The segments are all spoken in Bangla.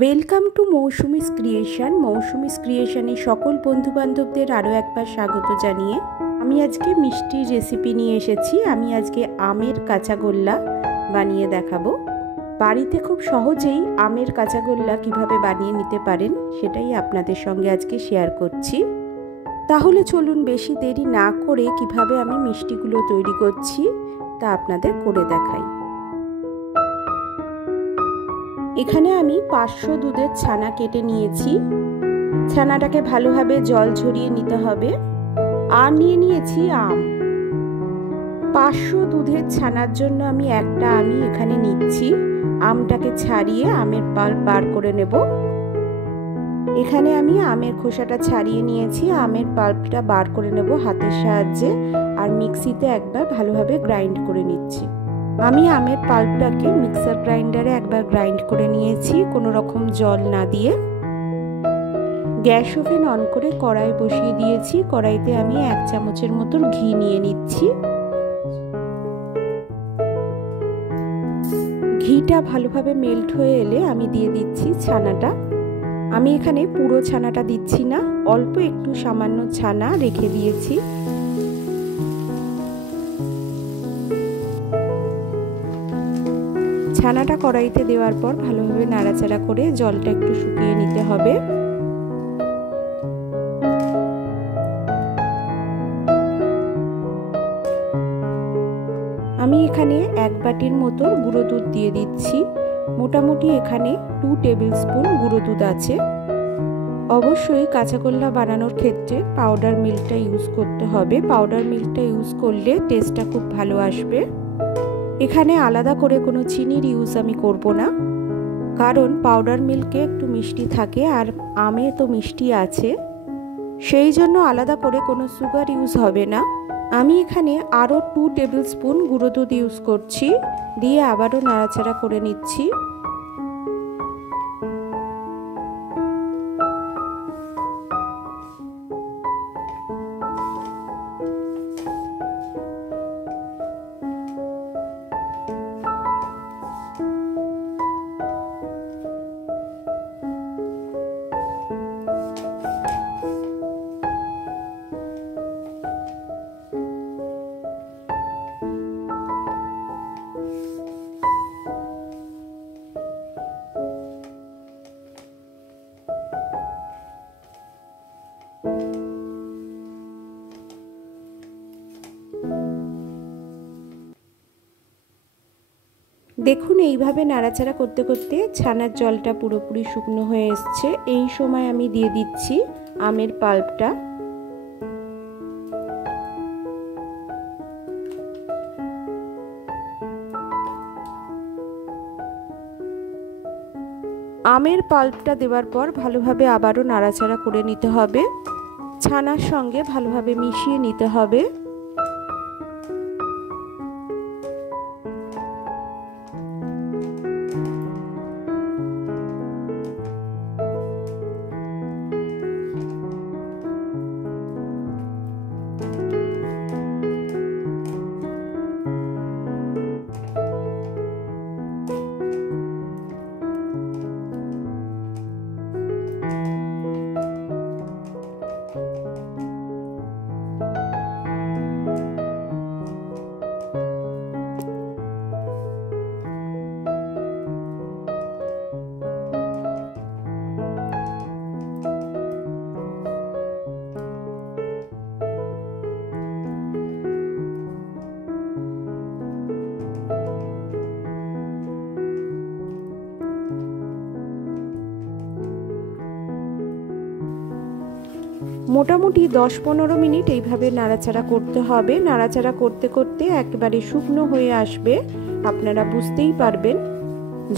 Welcome to Moushumi's creation. Moushumi's ক্রিয়েশনে সকল বন্ধুবান্ধবদের আরও একবার স্বাগত জানিয়ে আমি আজকে মিষ্টির রেসিপি নিয়ে এসেছি। আমি আজকে আমের কাঁচাগোল্লা বানিয়ে দেখাবো। বাড়িতে খুব সহজেই আমের কাঁচাগোল্লা কিভাবে বানিয়ে নিতে পারেন সেটাই আপনাদের সঙ্গে আজকে শেয়ার করছি। তাহলে চলুন বেশি দেরি না করে কিভাবে আমি মিষ্টিগুলো তৈরি করছি তা আপনাদের করে দেখাই। এখানে আমি 500 দুধের ছানা কেটে নিয়েছি। ছানাটাকে ভালোভাবে জল ঝরিয়ে নিতে হবে। আর নিয়ে নিয়েছি আম। 500 দুধের ছানার জন্য আমি একটা আমি এখানে নিচ্ছি। আমটাকে ছাড়িয়ে আমের পাল্প বার করে নেব। এখানে আমি আমের খোসাটা ছাড়িয়ে নিয়েছি। আমের পাল্পটা বার করে নেব হাতের সাহায্যে। আর মিক্সিতে একবার ভালোভাবে গ্রাইন্ড করে নিচ্ছি। আমি আমের পাল্পটাকে মিক্সার গ্রাইন্ডারে একবার গ্রাইন্ড করে নিয়েছি, কোনো রকম জল না দিয়ে। গ্যাস ওভেন অন করে কড়াই বসিয়ে দিয়েছি। কড়াইতে আমি 1 চামচের মতো ঘি নিয়ে নিচ্ছি। ঘিটা ভালোভাবে মেল্ট হয়ে এলে আমি দিয়ে দিচ্ছি ছানাটা। আমি এখানে পুরো ছানাটা দিচ্ছি না, অল্প একটু সামান্য ছানা রেখে দিয়েছি। ছানাটা কড়াইতে দেওয়ার পর ভালোভাবে নাড়াচাড়া করে জলটা একটু শুকিয়ে নিতে হবে। আমি এখানে 1 বাটির মতো গুঁড়ো দুধ দিয়ে দিচ্ছি। মোটামুটি এখানে 2 টেবিল স্পুন গুঁড়ো দুধ আছে। অবশ্যই কাঁচাগোল্লা বানানোর ক্ষেত্রে পাউডার মিল্কটা ইউজ করতে হবে। পাউডার মিল্কটা ইউজ করলে টেস্টটা খুব ভালো আসবে। এখানে আলাদা করে কোনো চিনির ইউজ আমি করব না, কারণ পাউডার মিল্কে একটু মিষ্টি থাকে আর আমে তো মিষ্টি আছে, সেই জন্য আলাদা করে কোনো সুগার ইউজ হবে না। আমি এখানে আরও 2 টেবিল স্পুন গুঁড়ো দুধ ইউজ করছি, দিয়ে আবারও নাড়াচাড়া করে নিচ্ছি। দেখুন এইভাবে নাড়াচাড়া করতে করতে ছানার জলটা পুরোপুরি শুকনো হয়ে এসছে। এই সময় আমি দিয়ে দিচ্ছি আমের পাল্পটা। আমের পাল্পটা দেওয়ার পর ভালোভাবে আবারও নাড়াচাড়া করে নিতে হবে। ছানার সঙ্গে ভালোভাবে মিশিয়ে নিতে হবে। মোটামুটি 10-15 মিনিট এইভাবে নাড়াচাড়া করতে হবে। নাড়াচাড়া করতে করতে একেবারে শুকনো হয়ে আসবে, আপনারা বুঝতেই পারবেন।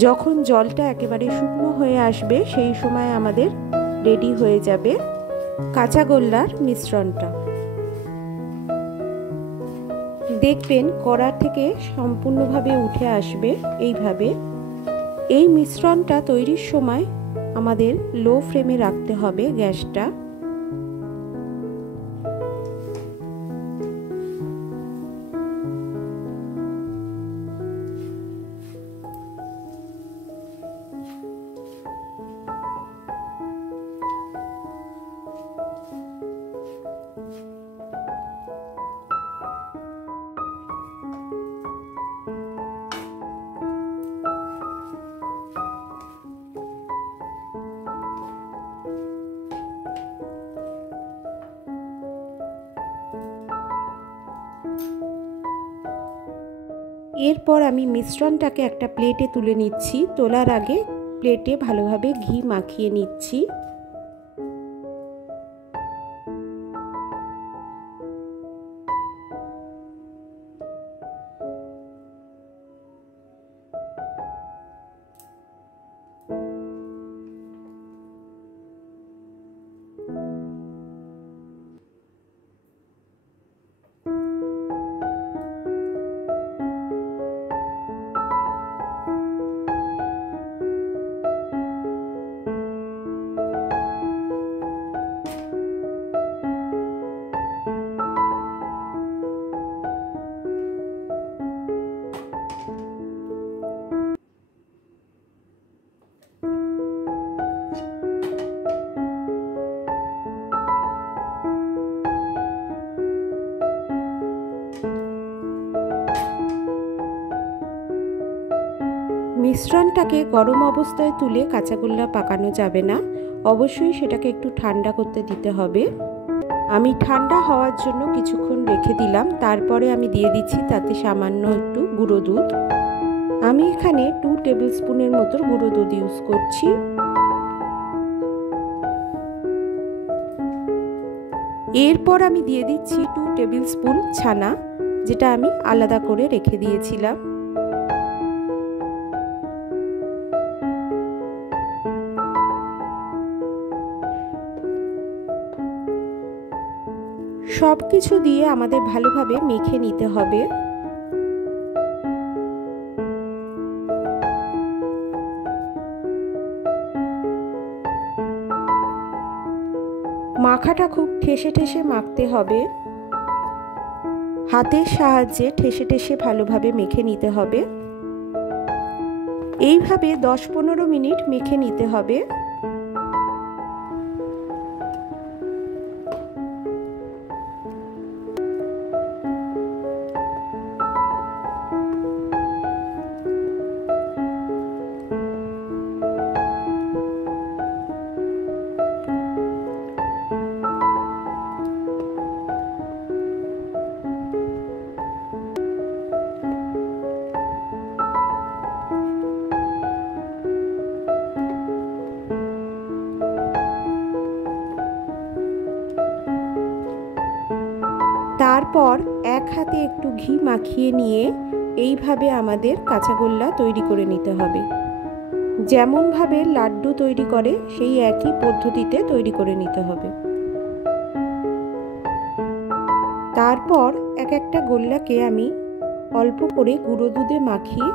যখন জলটা একেবারে শুকনো হয়ে আসবে সেই সময় আমাদের রেডি হয়ে যাবে কাঁচাগোল্লার মিশ্রণটা। দেখবেন কড়া থেকে সম্পূর্ণভাবে উঠে আসবে এইভাবে। এই মিশ্রণটা তৈরির সময় আমাদের লো ফ্লেমে রাখতে হবে গ্যাসটা। এরপর আমি মিশ্রণটাকে একটা প্লেটে তুলে নিচ্ছি। তোলার আগে প্লেটে ভালোভাবে ঘি মাখিয়ে নিচ্ছি। মিশ্রণটাকে গরম অবস্থায় তুলে কাঁচাগোল্লা পাকানো যাবে না, অবশ্যই সেটাকে একটু ঠান্ডা করতে দিতে হবে। আমি ঠান্ডা হওয়ার জন্য কিছুক্ষণ রেখে দিলাম। তারপরে আমি দিয়ে দিচ্ছি তাতে সামান্য একটু গুঁড়ো দুধ। আমি এখানে 2 টেবিল স্পুনের মতো গুঁড়ো দুধ ইউজ করছি। এরপর আমি দিয়ে দিচ্ছি 2 টেবিল স্পুন ছানা, যেটা আমি আলাদা করে রেখে দিয়েছিলাম। সব কিছু দিয়ে আমাদের ভালোভাবে মেখে নিতে হবে। মাখাটা খুব ঠেসে ঠেসে মাখতে হবে। হাতের সাহায্যে ঠেসে ঠেসে ভালোভাবে মেখে নিতে হবে। এইভাবে 10-15 মিনিট মেখে নিতে হবে। তারপর এক হাতে একটু ঘি মাখিয়ে নিয়ে এইভাবে আমাদের কাঁচাগোল্লা তৈরি করে নিতে হবে। যেমনভাবে লাড্ডু তৈরি করে সেই একই পদ্ধতিতে তৈরি করে নিতে হবে। তারপর এক একটা গোল্লাকে আমি অল্প করে গুঁড়ো দুধে মাখিয়ে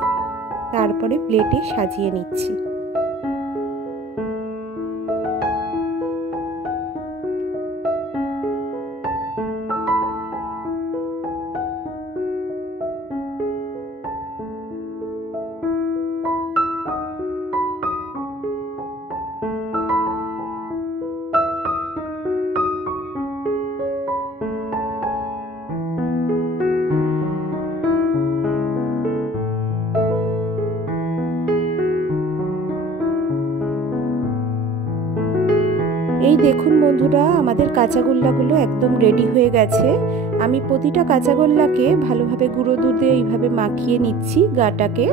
তারপরে প্লেটে সাজিয়ে নিচ্ছি। এই দেখুন বন্ধুরা, আমাদের কাঁচাগোল্লাগুলো একদম রেডি হয়ে গেছে। আমি প্রতিটা কাঁচাগোল্লাকে ভালোভাবে গুঁড়ো দুধে এইভাবে মাখিয়ে নিচ্ছি গাটাকে,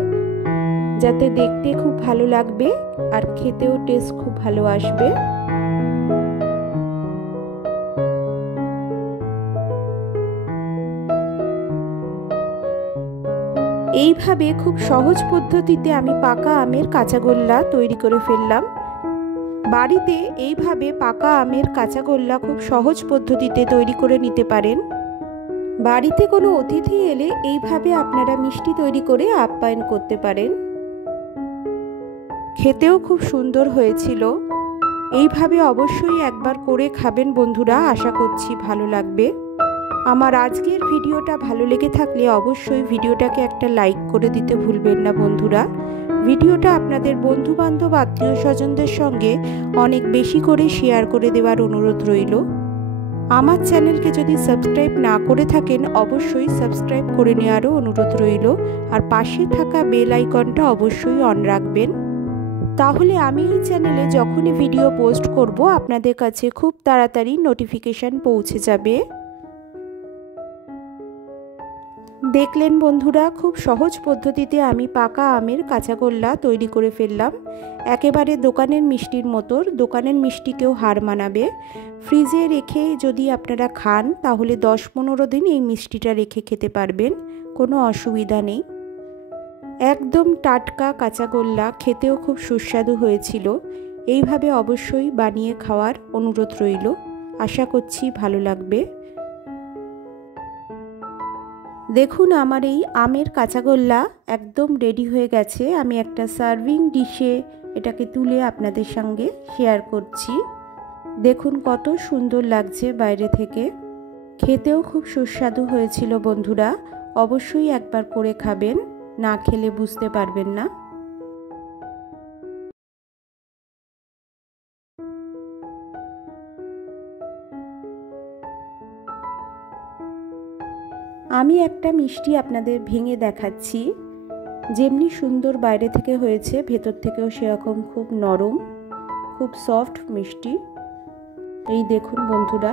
যাতে দেখতে খুব ভালো লাগবে আর খেতেও টেস্ট খুব ভালো আসবে। এইভাবে খুব সহজ পদ্ধতিতে আমি পাকা আমের কাঁচাগোল্লা তৈরি করে ফেললাম। বাড়িতে এইভাবে পাকা আমের কাঁচাগোল্লা খুব সহজ পদ্ধতিতে তৈরি করে নিতে পারেন। বাড়িতে কোনো অতিথি এলে এইভাবে আপনারা মিষ্টি তৈরি করে আপ্যায়ন করতে পারেন। খেতেও খুব সুন্দর হয়েছিল। এইভাবে অবশ্যই একবার করে খাবেন বন্ধুরা, আশা করছি ভালো লাগবে। আমার আজকের ভিডিওটা ভালো লেগে থাকলে অবশ্যই ভিডিওটাকে একটা লাইক করে দিতে ভুলবেন না বন্ধুরা। ভিডিওটা আপনাদের বন্ধুবান্ধব আত্মীয় স্বজনদের সঙ্গে অনেক বেশি করে শেয়ার করে দেওয়ার অনুরোধ রইল। আমার চ্যানেলকে যদি সাবস্ক্রাইব না করে থাকেন অবশ্যই সাবস্ক্রাইব করে নেওয়ারও অনুরোধ রইল। আর পাশে থাকা বেল আইকনটা অবশ্যই অন রাখবেন, তাহলে আমি এই চ্যানেলে যখনই ভিডিও পোস্ট করব আপনাদের কাছে খুব তাড়াতাড়ি নোটিফিকেশান পৌঁছে যাবে। দেখলেন বন্ধুরা, খুব সহজ পদ্ধতিতে আমি পাকা আমের কাঁচাগোল্লা তৈরি করে ফেললাম। একেবারে দোকানের মিষ্টির মতো, দোকানের মিষ্টিকেও হার মানাবে। ফ্রিজে রেখে যদি আপনারা খান তাহলে 10-15 দিন এই মিষ্টিটা রেখে খেতে পারবেন, কোনো অসুবিধা নেই। একদম টাটকা কাঁচাগোল্লা, খেতেও খুব সুস্বাদু হয়েছিল। এইভাবে অবশ্যই বানিয়ে খাওয়ার অনুরোধ রইল। আশা করছি ভালো লাগবে। দেখুন আমার এই আমের কাঁচাগোল্লা একদম রেডি হয়ে গেছে। আমি একটা সার্ভিং ডিশে এটাকে তুলে আপনাদের সঙ্গে শেয়ার করছি। দেখুন কত সুন্দর লাগছে বাইরে থেকে, খেতেও খুব সুস্বাদু হয়েছিল বন্ধুরা। অবশ্যই একবার করে খাবেন, না খেলে বুঝতে পারবেন না। আমি একটা মিষ্টি আপনাদের ভেঙে দেখাচ্ছি। যেমনি সুন্দর বাইরে থেকে হয়েছে, ভেতর থেকেও সেরকম খুব নরম, খুব সফট মিষ্টি। এই দেখুন বন্ধুরা,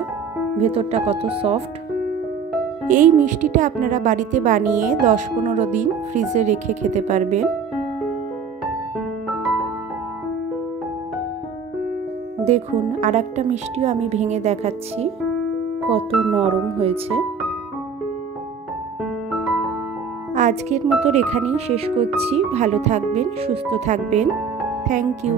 ভেতরটা কত সফট। এই মিষ্টিটা আপনারা বাড়িতে বানিয়ে 10-15 দিন ফ্রিজে রেখে খেতে পারবেন। দেখুন আর একটা মিষ্টিও আমি ভেঙে দেখাচ্ছি, কত নরম হয়েছে। আজকের মতো এখানেই শেষ করছি। ভালো থাকবেন, সুস্থ থাকবেন। Thank you.